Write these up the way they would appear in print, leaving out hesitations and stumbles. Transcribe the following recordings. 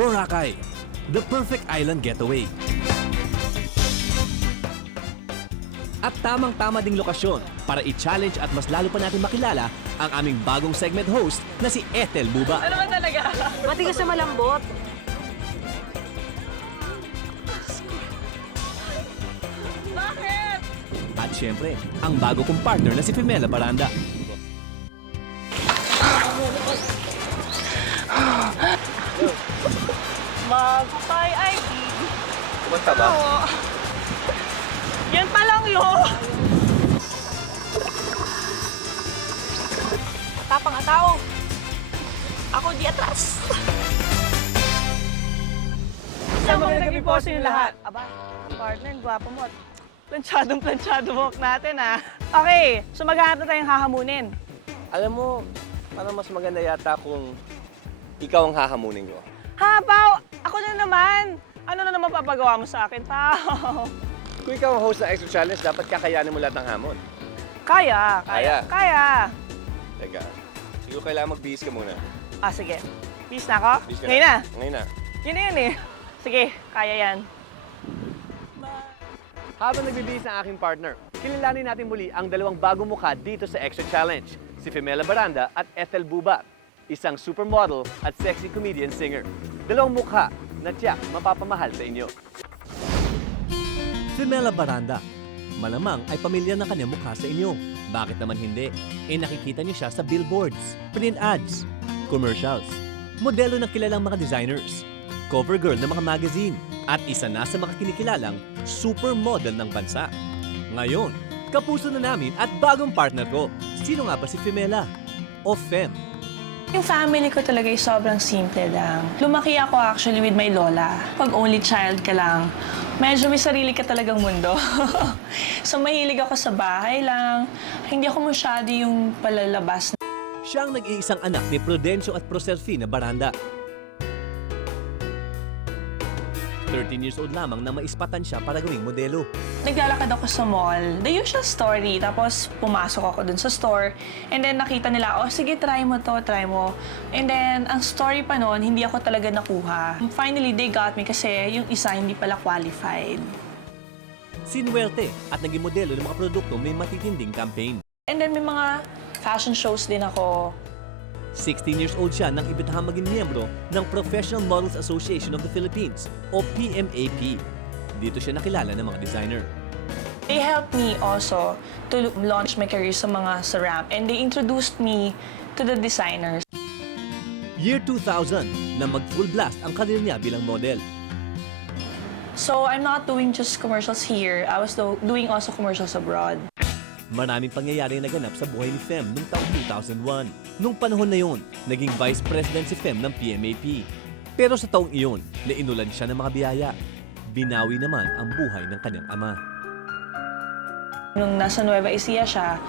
Boracay, the perfect island getaway. At tamang-tama ding lokasyon para i-challenge at mas lalo pa natin makilala ang aming bagong segment host na si Ethel Buba. Ano ka talaga? Matigas na malambot. Bakit? At syempre, ang bago kong partner na si Femela Baranda. Magpapay ID. Kumanta ba? Oo. Yan pa lang yun. Tapang ang tao. Ako di atras. Saan mo nag-iposin yung lahat? Aba, partner, gwapo mo. Plansyadong-plansyado walk natin, ah. Okay, so maghanap na tayong hahamunin. Alam mo, parang mas maganda yata kung ikaw ang hahamunin ko. Ha, Pao! Ako na naman! Ano na naman papagawa mo sa akin, Pao? Kung ikaw ang host ng Extra Challenge, dapat kakayanin mo lahat ng hamon. Kaya. Teka, siguro kailangan mag-bihis ka muna. Ah, sige. Peace na ako? Bihis ka Ngayon na. Ngayon na. Yun na yun eh. Sige, kaya yan. Habang nagbibihis ang aking partner, kilalanin natin muli ang dalawang bagong mukha dito sa Extra Challenge, si Femela Baranda at Ethel Buba, isang supermodel at sexy comedian singer. Dalawang mukha na tiyak mapapamahal sa inyo. Femela Baranda, malamang ay pamilyar na kanyang mukha sa inyo. Bakit naman hindi? Nakikita niyo siya sa billboards, print ads, commercials, modelo ng kilalang mga designers, cover girl ng mga magazine, at isa na sa mga kinikilalang supermodel ng bansa. Ngayon, kapuso na namin at bagong partner ko. Sino nga ba si Femela? O Fem? Yung family ko talaga ay sobrang simple lang. Lumaki ako actually with my lola. Pag only child ka lang, medyo may sarili ka talagang mundo. So mahilig ako sa bahay lang. Hindi ako masyado yung palalabas. Siya ang nag-iisang anak ni Prudencio at Proserfina Baranda. 13 years old lamang na maispatan siya para gawing modelo. Naglalakad ako sa mall, the usual story. Tapos pumasok ako dun sa store. And then nakita nila, oh sige, try mo to, try mo. And then ang story pa noon, hindi ako talaga nakuha. Finally, they got me kasi yung isa hindi pala qualified. Sinuwerte at naging modelo ng mga produkto may matitinding campaign. And then may mga fashion shows din ako. 16 years old siya nang ibitahang maging miyembro ng Professional Models Association of the Philippines o PMAP. Dito siya nakilala ng mga designer. They helped me also to launch my career sa ramp, and they introduced me to the designers. Year 2000 na mag-full blast ang karir niya bilang model. So I'm not doing just commercials here. I was doing also commercials abroad. Maraming pangyayari na naganap sa buhay ni Fem noong taong 2001. Nung panahon na yon, naging Vice President si Fem ng PMAP. Pero sa taong iyon, nainulan siya ng mga biyaya. Binawi naman ang buhay ng kanyang ama. Nung nasa Nueva Ecija siya,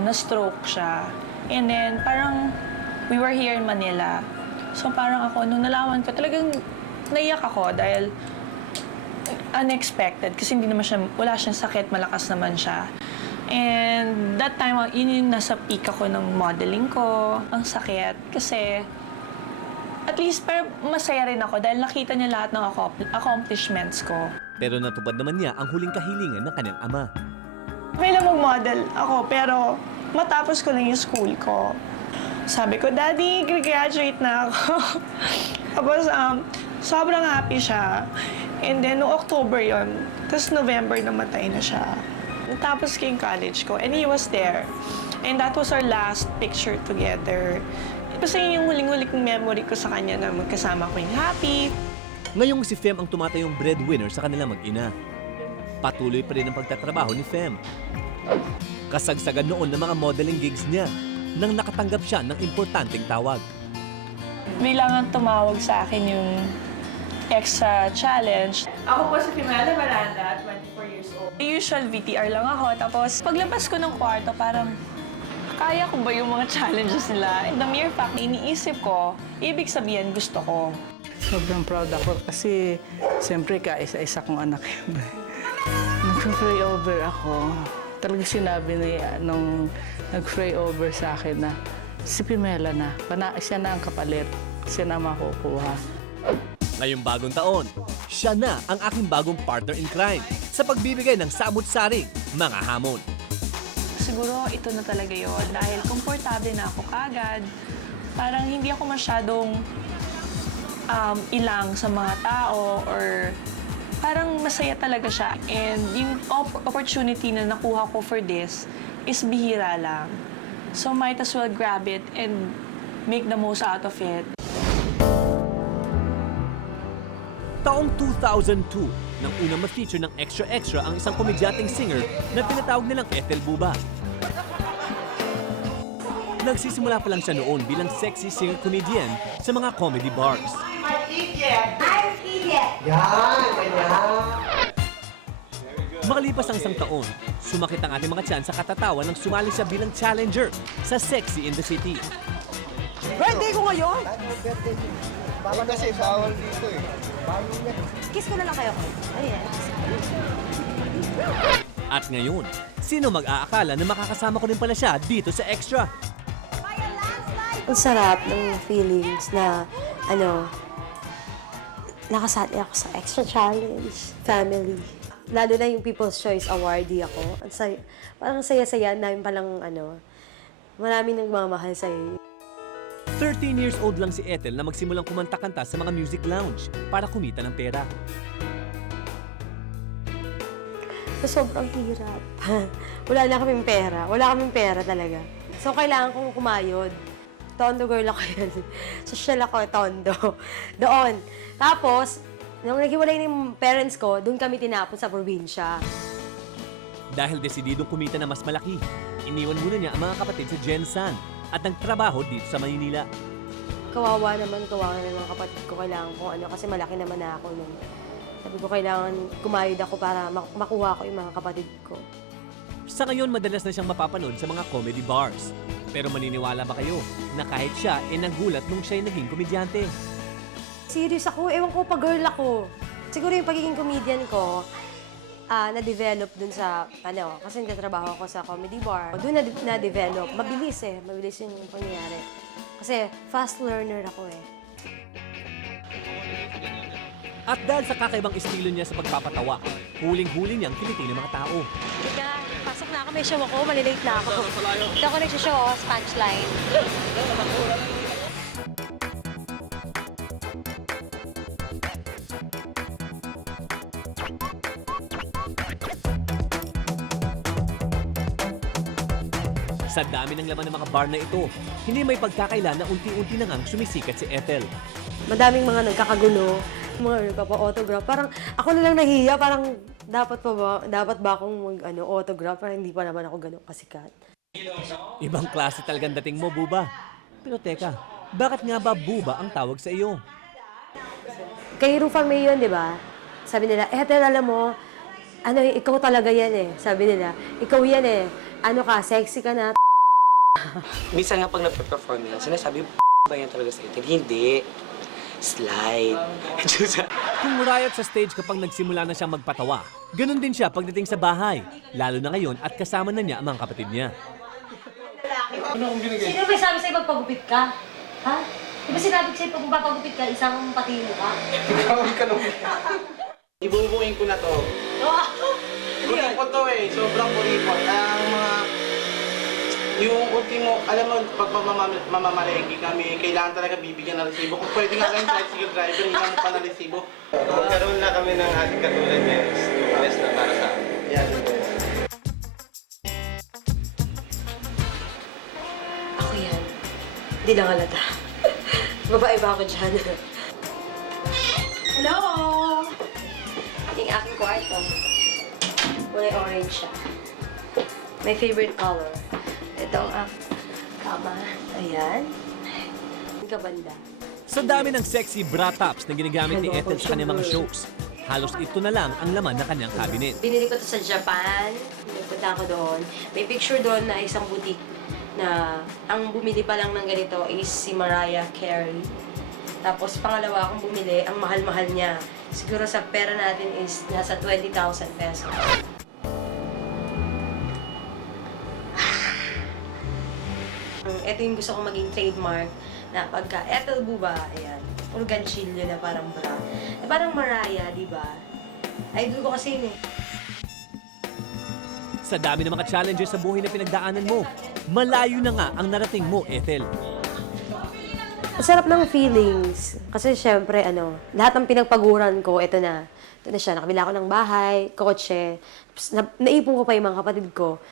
na-stroke siya. And then parang we were here in Manila. So parang ako, nung nalaman ko, talagang naiyak ako dahil unexpected kasi hindi naman siya, wala siyang sakit, malakas naman siya. And that time, yun yung nasa peak ako ng modeling ko. Ang sakit kasi at least pero masaya rin ako dahil nakita niya lahat ng accomplishments ko. Pero natupad naman niya ang huling kahilingan ng kanyang ama. Okay lang mag-model ako pero matapos ko lang yung school ko. Sabi ko, Daddy, graduate na ako. Tapos sobrang happy siya. And then, noong October yon, tapos November namatay na siya. Tapos ko yung college ko, and he was there. And that was our last picture together. Basta yun yung huling-huling memory ko sa kanya na magkasama ko yung happy. Ngayong si Fem ang tumatayong breadwinner sa kanilang mag-ina. Patuloy pa rin ang pagtatrabaho ni Fem. Kasagsagan noon ng mga modeling gigs niya nang nakatanggap siya ng importanteng tawag. Bilangan tumawag sa akin yung Extra Challenge. Ako po si Femela Baranda, 24 years old. Usual VTR lang ako, tapos paglabas ko ng kwarto, parang kaya ko ba yung mga challenges nila? And the mere fact na iniisip ko, ibig sabihin gusto ko. Sobrang proud ako kasi siyempre kaisa-isa kong anak yun. Nag-pray over ako. Talagang sinabi niya nung nag-pray over sa akin na si Femela na, siya na ang kapalit, siya na makukuha. Ngayong bagong taon, siya na ang aking bagong partner in crime sa pagbibigay ng samut-saring mga hamon. Siguro ito na talaga yon dahil komportable na ako kagad. Parang hindi ako masyadong ilang sa mga tao or parang masaya talaga siya. And yung opportunity na nakuha ko for this is bihira lang. So might as well grab it and make the most out of it. Taong 2002, nang unang ma-feature ng Extra Extra ang isang komedyanteng singer na tinatawag nilang Ethel Buba. Nagsisimula pa lang siya noon bilang sexy singer-comedian sa mga comedy bars. Makalipas ang isang taon, sumakit ang ating mga tiyan sa katatawa nang sumali siya bilang challenger sa Sexy in the City. Birthday ko ngayon! Kasi bawal dito eh. Kiss ko na lang kayo. Ayan. At ngayon, sino mag-aakala na makakasama ko rin pala siya dito sa Extra? Ang sarap ng feelings na, nakasali ako sa Extra Challenge, family. Lalo na yung People's Choice Awardee ako. Parang saya-saya namin palang, maraming nagmamahal sa'yo. 13 years old lang si Ethel na magsimulang kumanta-kanta sa mga music lounge para kumita ng pera. Sobrang hirap. Wala na kaming pera. Wala kaming pera talaga. So, kailangan kong kumayod. Tondo girl ako yan. Social ako, tondo. Doon. Tapos, nung naghiwalay ng parents ko, doon kami tinapon sa probinsya. Dahil desididong kumita na mas malaki, iniwan muna niya ang mga kapatid sa Jensan at nagtrabaho dito sa Maynila. Kawawa naman ng kapatid ko. Kailangan ko kasi malaki naman na ako nun. Sabi ko, kailangan kumayod ako para makuha ko yung mga kapatid ko. Sa ngayon, madalas na siyang mapapanood sa mga comedy bars. Pero maniniwala ba kayo na kahit siya nagulat nung siya'y naging komedyante? Serious ako. Ewan ko, pag-girl ako. Siguro yung pagiging comedian ko, na-develop dun sa, kasi nagtatrabaho ako sa comedy bar. Doon na-develop. Mabilis yung pangyayari. Kasi fast learner ako eh. At dahil sa kakaibang estilo niya sa pagpapatawa, huling-huli niyang kilitin ng mga tao. Ika, pasok na ako. May show ako. Malilate na ako. Ito ako nagsishow ako sa punchline. Sa dami ng laman ng mga bar na ito, hindi may pagkakaila na unti-unti na ngang sumisikat si Ethel. Madaming mga nagkakagulo, mga nagpapa-autograph. Parang ako na lang nahiya, parang dapat ba akong autograph? Parang hindi pa naman ako ganun kasikat. Ibang klase talagang dating mo, Buba. Pero teka, bakit nga ba Buba ang tawag sa iyo? Kay Rufang May yun, di ba? Sabi nila, Ethel, alam mo, ikaw talaga yan eh. Sabi nila, ikaw yan eh. Sexy ka na. Minsan nga pag nagpe-perform yan, sinasabi, ba yan talaga sa Ethel? Hindi. Slide. Kung riot sa stage kapag nagsimula na siyang magpatawa, ganun din siya pagdating sa bahay, lalo na ngayon at kasama na niya ang mga kapatid niya. Sino may sabi sa'yo magpagupit ka? Ha? Di ba sinabi sa'yo pag magpapagupit ka, isang pati mo ka? Ibubuin ko na to. Kuripot to eh. Sobrang kuripot. Yung ultimo, alam mo, pag mamamalengke kami, kailangan talaga bibigyan ng resibo. Kung pwede nga lang tricycle driver, hindi mo pa ng resibo. Magkaroon na kami ng ating katulad niya. Best na para sa akin. Yan. Ako yan. Hindi lang halata. Babae ba ako dyan? Hello! Yung aking kwarto. Kulay orange siya. My favorite color. Ito ang kama. Ayan. Ang kabanda. Sa dami ng sexy bra tops na ginagamit ni Ethel sa kanyang mga shows, halos ito na lang ang laman ng kanyang cabinet. Binili ko to sa Japan. Punta ako doon. May picture doon na isang boutique na ang bumili pa lang ng ganito is si Mariah Carey. Tapos pangalawa akong bumili, ang mahal-mahal niya. Siguro sa pera natin is nasa 20,000 pesos. Ito yung gusto ko maging trademark na pagka Ethel Buba, ayan. puro ganchilyo na parang bra. Na parang Mariah, di ba? Idol ko kasi yun eh. Sa dami ng mga challenges sa buhay na pinagdaanan mo, malayo na nga ang narating mo, Ethel. Ang sarap ng feelings. Kasi syempre, lahat ng pinagpaguran ko, ito na. Ito na siya, nakabila ko ng bahay, kotse. Tapos naipon ko pa yung mga kapatid ko.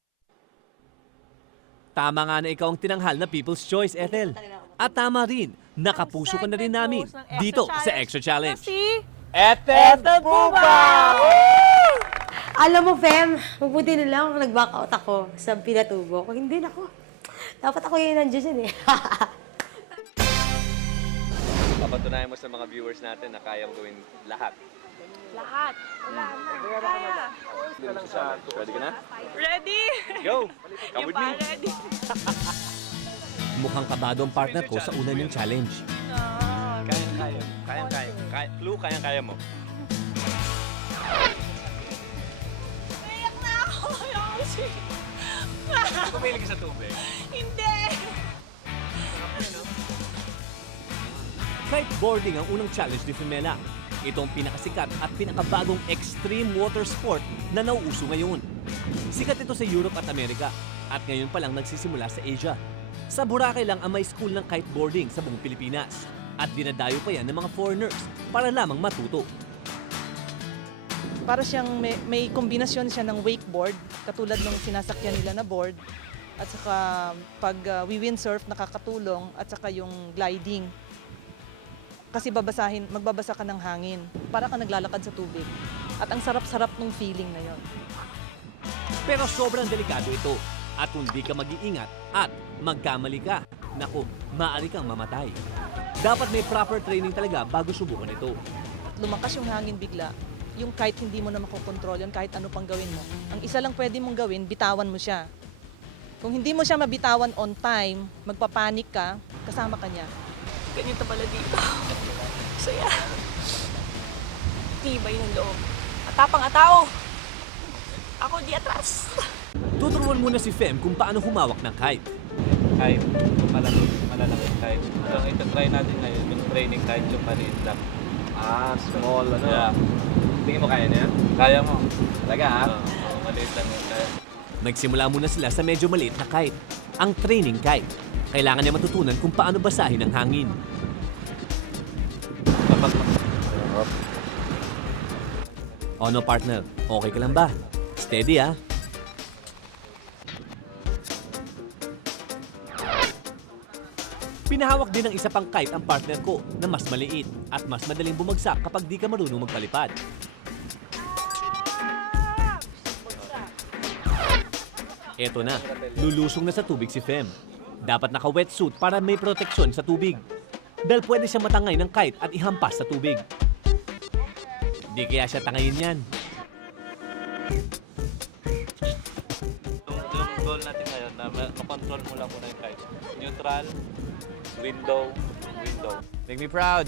Tama nga na ikaw ang tinanghal na People's Choice, Ethel. At tama rin, nakapuso ka na rin namin dito sa Extra Challenge. Si Ethel Buba! Alam mo, Fem, mabuti na lang kung nag-back out ako sa Pinatubo. Kung hindi, nako. Dapat ako yung nandiyan dyan eh. Papatunayan mo sa mga viewers natin na kaya mo gawin lahat. Lahat. Wala na. Kaya. Ready ka na? Ready? Go! Come Yung with me! pa ready. Mukhang kabado ang partner ko sa una niyang challenge. Kayang-kaya. Kayang-kaya. Clue, kayang-kaya mo. Naiyak na ako. Ayoko kasi. Kumilig ka sa tubig. Hindi. Kiteboarding ang unang challenge ni Femela. Ito ang pinakasikat at pinakabagong extreme water sport na nauuso ngayon. Sikat ito sa Europe at Amerika at ngayon pa lang nagsisimula sa Asia. Sa Boracay lang ang may school ng kiteboarding sa buong Pilipinas at dinadayo pa yan ng mga foreigners para lamang matuto. Para siyang may kombinasyon siya ng wakeboard, katulad ng sinasakyan nila na board, at saka pag windsurf nakakatulong, at saka yung gliding. Kasi magbabasa ka ng hangin, para ka naglalakad sa tubig. At ang sarap-sarap ng feeling na yon. Pero sobrang delikado ito at kung di ka mag-iingat at magkamali ka, naku, maaari kang mamatay. Dapat may proper training talaga bago subukan ito. Lumakas yung hangin bigla, yung kite hindi mo na makokontrol yun kahit ano pang gawin mo. Ang isa lang pwede mong gawin, bitawan mo siya. Kung hindi mo siya mabitawan on time, magpapanik ka, kasama ka niya. Ganito pala dito. Saya. Tibay ng loob. Atapang atao. Ako di atras. Tuturuan muna si Fem kung paano humawak ng kite. Kahit malalaki kahit. So, ito-try natin ngayon yung training kahit yung maliit lang. Small, Yeah. Tingin mo kaya niya? Kaya mo. Talaga, Maliit lang yun. Kaya. Nagsimula muna sila sa medyo maliit na kite, ang training kite. Kailangan niya matutunan kung paano basahin ang hangin. Kapag Ano partner, okay ka lang ba? Steady ah. Pinahawak din ng isa pang kite ang partner ko na mas maliit at mas madaling bumagsak kapag di ka marunong magpalipad. Eto na, lulusong na sa tubig si Fem. Dapat naka-wetsuit para may proteksyon sa tubig. Dahil pwede siya matangay ng kite at ihampas sa tubig. Di kaya siya tangayin yan. yung goal natin ngayon na makontrol mo lang muna yung kite. Neutral, window. Make me proud.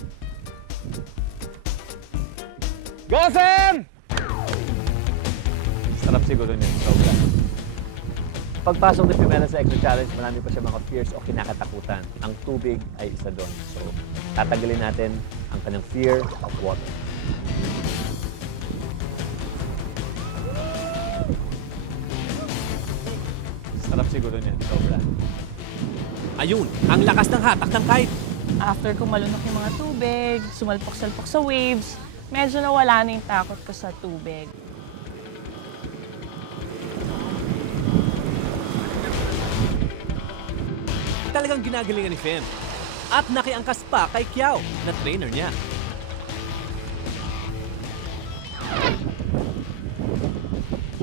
Go, Sam! Sarap siguro niyan. Sobra. Pagpasok ni Femela sa Extra Challenge, marami pa siya mga fears o kinakatakutan. Ang tubig ay isa doon. So, tatagalin natin ang kanyang fear of water. Sarap siguro niyan. Sobra. Ayun, ang lakas ng hatak ng kite. After ko malunok yung mga tubig, sumalpok-salpok sa waves, medyo nawala na yung takot ko sa tubig. Talagang ginagalingan ni Fem. At nakiangkas pa kay Kiao na trainer niya.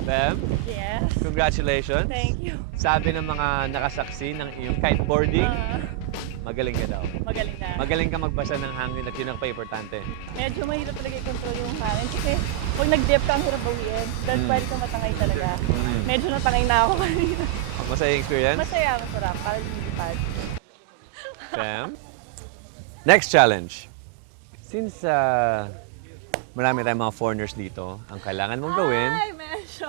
Fem, Yes. congratulations. Thank you. Sabi ng mga nakasaksi ng iyong kiteboarding, magaling ka daw. Magaling na. Magaling ka magbasa ng hangin at yun ang pa-importante. Medyo mahirap talaga i-control yung hangin kasi pag nag-dip ka, ang hirap bawiin. Dahil pwede ka matangay talaga. Medyo natangay na ako kanina. Masaya yung experience? Masaya, masarap. Para lumilipad. Fem? Next challenge. Since marami tayong mga foreigners dito, ang kailangan mong gawin, Ay, medyo.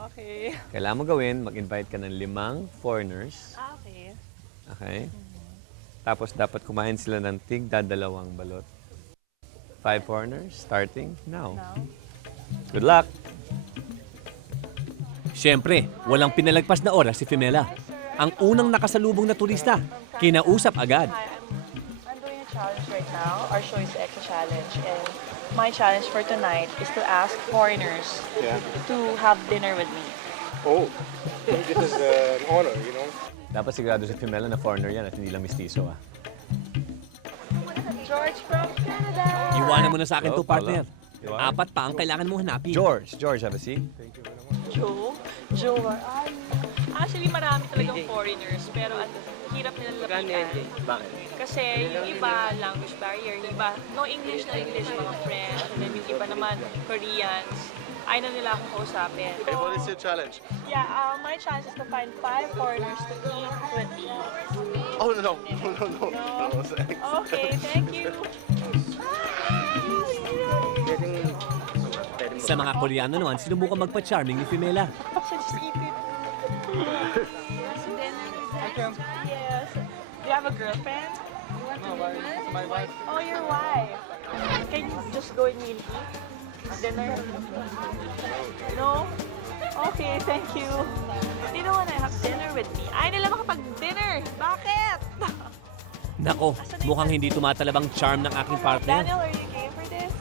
Okay. kailangan mong gawin, mag-invite ka ng 5 foreigners. Okay. Okay? Tapos dapat kumain sila ng tig-dadalawang balot. 5 foreigners starting now. Good luck! Siyempre, walang pinalagpas na oras si Femela. Ang unang nakasalubong na turista, kinausap agad. Hi, I'm doing a challenge right now. Our show is the Extra Challenge. And my challenge for tonight is to ask foreigners to have dinner with me. Oh, this is an honor, you know. Dapat sigurado si Femela na foreigner yan at hindi lang mistiso. George from Canada! Iwanan mo na sa akin Hello, to, partner. Paolo. 4 pa ang kailangan mong hanapin. George, have a seat. Joe? Joe, where are you? Actually, marami talagang foreigners, pero ang hirap nila lapitan. Bakit? Kasi yung iba, language barrier, yung iba, no English na English, mga French, and then yung iba naman, Koreans. Ayaw na nila akong kausapin. Okay, what is your challenge? Yeah, my chance is to find 5 foreigners to eat with me. Oh, no. No, thanks. Okay, thank you. Sa mga Koreano naman, sinubukan magpa-charming ni Femela. So just eat it. Yes. Do you have a girlfriend? My wife. Oh, your wife. Can you just go and eat dinner? No? Okay, thank you. They don't wanna have dinner with me. Ay, nila makapag-dinner. Bakit? Nako, mukhang hindi tumatalab ang charm ng aking partner. Daniel, are you game for this?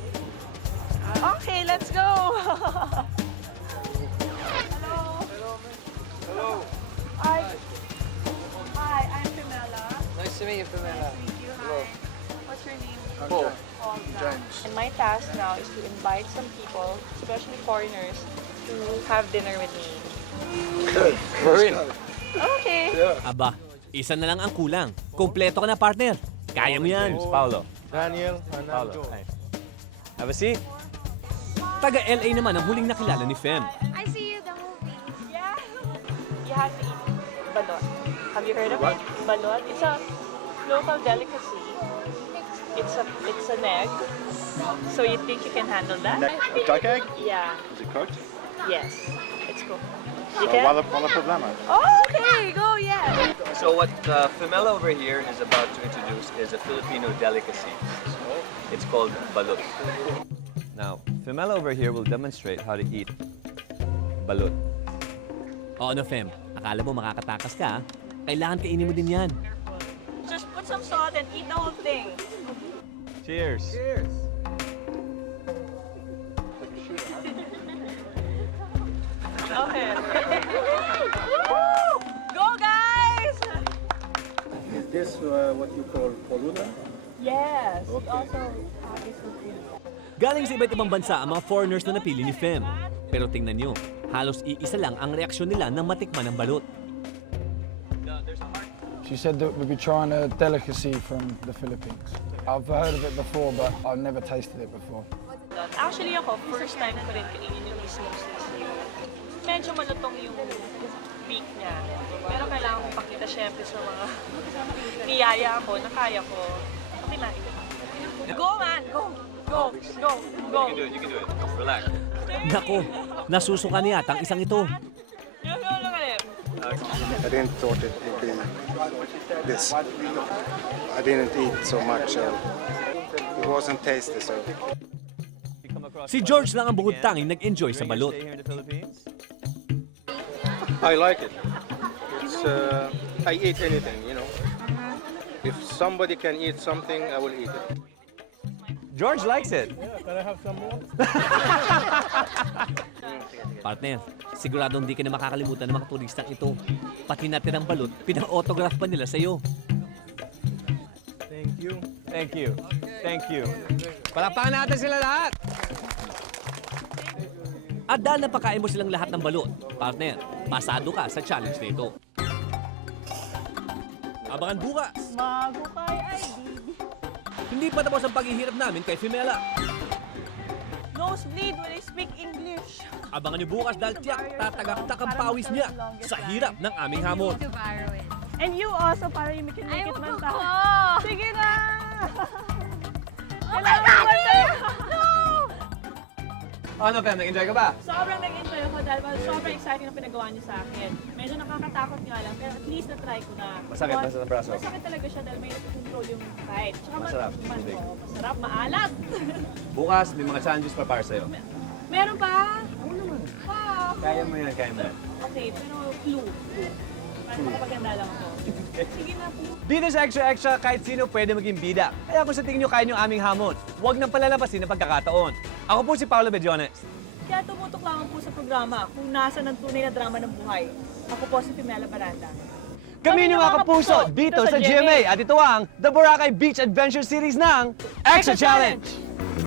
Okay, let's go. Hello. Hi, I'm Femela. Nice to meet you, Pamela. Thank you. Hi. What's your name? Paul. James. And my task now is to invite some people, especially foreigners, to have dinner with me. Marine. Okay. Aba, isa na lang ang kulang. Kompleto ka na, partner. Kaya mo yan. Paolo. Daniel, Paolo. Hi. Have a seat. Taga LA naman ang huling nakilala ni Fem. I see you the movie. Yeah. You have to eat balot. Have you heard of it? Balot. It's a local delicacy. It's an egg. So you think you can handle that? A duck egg? Yeah. Is it cooked? Yes. It's cool. You can? Wala problema. Oh, okay. Go, yeah. So what Femela over here is about to introduce is a Filipino delicacy. It's called balut. Now, Femela over here will demonstrate how to eat balut. O ano, Fem? Akala mo makakatakas ka, ha? Kailangan kainin mo din yan. Just put some salt and eat the whole thing. Cheers. Cheers. Okay. Woo! Go, guys! Is this what you call poluda? Yes. Also, is okay. Galing sa iba't ibang bansa ang mga foreigners na napili ni Fem. Pero tingnan nyo, halos iisa lang ang reaksyon nila nang matikman ang balot. She said that we'd be trying a delicacy from the Philippines. I've heard of it before, but I've never tasted it before. Actually ako, first time ko rin kainin yung mismong sisiyo. Medyo malutong yung beak niya. Pero kailangan kong pakita syempre sa mga niyaya ko, na kaya ko. Okay na. Go, man! Go! Go! Go! Go! You can do it. Relax. Nako, nasusuka niya ang isang ito. Look at it. I didn't thought it would be this. I didn't eat so much, so it wasn't tasty. So Si George lang ang bukod tanging nag-enjoy sa balot. I like it. It's I eat anything, you know. If somebody can eat something, I will eat it. George likes it. Partner, siguradong di ka na makakalimutan ng mga turistang ito. Pati natin ang balot, pinang-autograph pa nila sa'yo. Thank you. Thank you. Palakpakan natin sila lahat. At dahil napakain mo silang lahat ng balot, partner, pasado ka sa challenge na ito. Abangan bukas! Magukay ay Hindi pa tapos ang paghihirap namin kay Femela. nosebleed when I speak English. Abangan niyo bukas dahil tiyak tatagaktak ang pawis niya sa hirap ng aming hamon. To borrow it. And you also, para you can make Ay, it man wag tayo. ko! Sige na! Oh my God! No! Ano, Pem? Nag-enjoy ka ba? Sobrang nag-enjoy ako dahil sobrang exciting na pinagawa niyo sa akin. Medyo nakakatakot nga lang, pero at least na-try ko na. Masakit ba sa braso? Masakit talaga siya dahil may control yung ride. Tsaka Masarap, tubig. masarap, maalat. Bukas, may mga challenges pa para sa'yo. Meron pa? Oo naman. Wow. Kaya mo yan, kaya mo yan. Okay, pero clue. Para makapaganda lang ako. Sige na po. Dito sa Extra Extra, kahit sino pwede maging bida. Kaya kung sa tingin nyo kaya nyo aming hamon, huwag nang palalabasin ang pagkakataon. Ako po si Paolo Bediones. Kaya tumutok lamang po sa programa kung nasa ng tunay na drama ng buhay. Ako po si Femela Baranda. Kami yung mga kapuso dito sa GMA. At ito ang The Boracay Beach Adventure Series ng Extra Challenge!